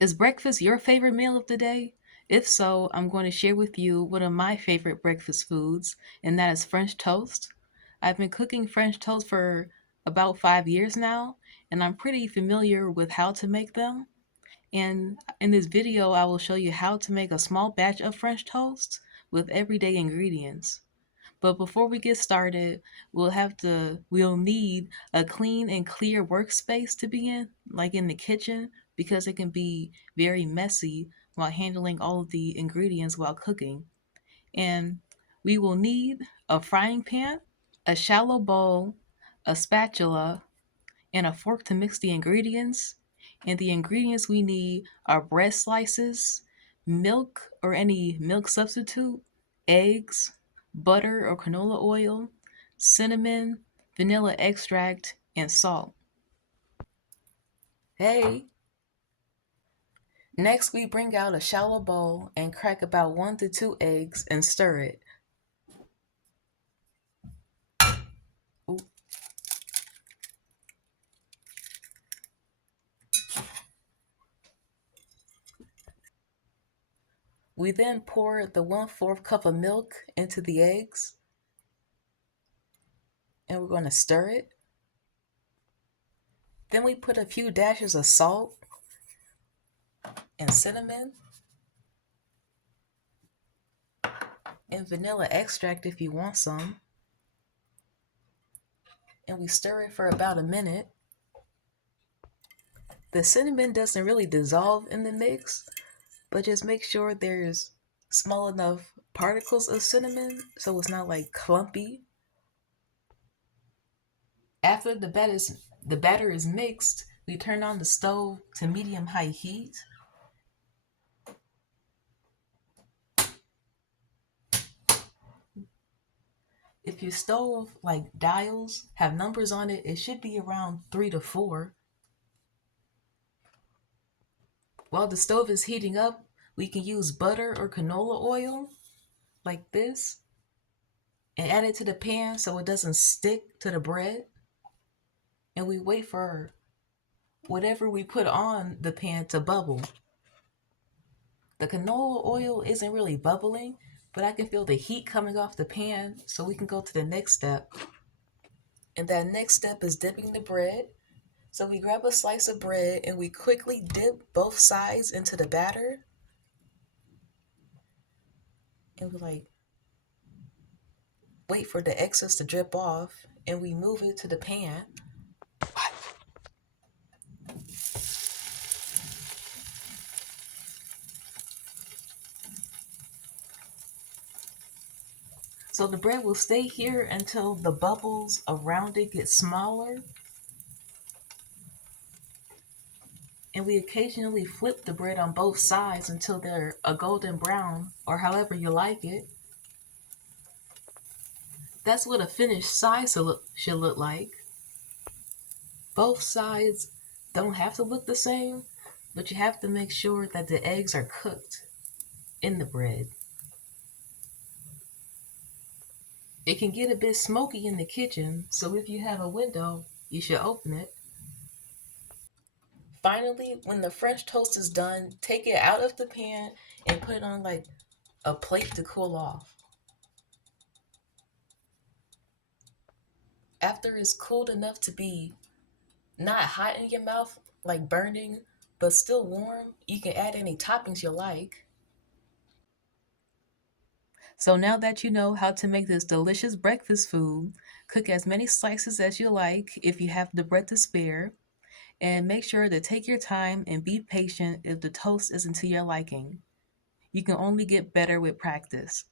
Is breakfast your favorite meal of the day? If so, I'm going to share with you one of my favorite breakfast foods, and that is French toast. I've been cooking French toast for about 5 years now, and I'm pretty familiar with how to make them. And in this video, I will show you how to make a small batch of French toast with everyday ingredients. But before we get started, we'll need a clean and clear workspace to be in, like in the kitchen, because it can be very messy while handling all of the ingredients while cooking. And we will need a frying pan, a shallow bowl, a spatula, and a fork to mix the ingredients. And the ingredients we need are bread slices, milk or any milk substitute, eggs, butter or canola oil, cinnamon, vanilla extract, and salt. Hey! Next, we bring out a shallow bowl and crack about 1 to 2 eggs and stir it. Ooh. We then pour the 1/4 cup of milk into the eggs and we're going to stir it. Then we put a few dashes of salt and cinnamon and vanilla extract if you want some. And we stir it for about a minute. The cinnamon doesn't really dissolve in the mix, but just make sure there's small enough particles of cinnamon so it's not like clumpy. After the batter is mixed, we turn on the stove to medium-high heat. If your stove like dials have numbers on it, it should be around 3 to 4. While the stove is heating up, we can use butter or canola oil like this and add it to the pan so it doesn't stick to the bread. And we wait for whatever we put on the pan to bubble. The canola oil isn't really bubbling, but I can feel the heat coming off the pan, so we can go to the next step. And that next step is dipping the bread. So we grab a slice of bread and we quickly dip both sides into the batter. And we wait for the excess to drip off and we move it to the pan. So the bread will stay here until the bubbles around it get smaller. And we occasionally flip the bread on both sides until they're a golden brown or however you like it. That's what a finished side should look like. Both sides don't have to look the same, but you have to make sure that the eggs are cooked in the bread. It can get a bit smoky in the kitchen, so if you have a window, you should open it. Finally, when the French toast is done, take it out of the pan and put it on a plate to cool off. After it's cooled enough to be not hot in your mouth, like burning, but still warm, you can add any toppings you like. So now that you know how to make this delicious breakfast food, cook as many slices as you like if you have the bread to spare, and make sure to take your time and be patient if the toast isn't to your liking. You can only get better with practice.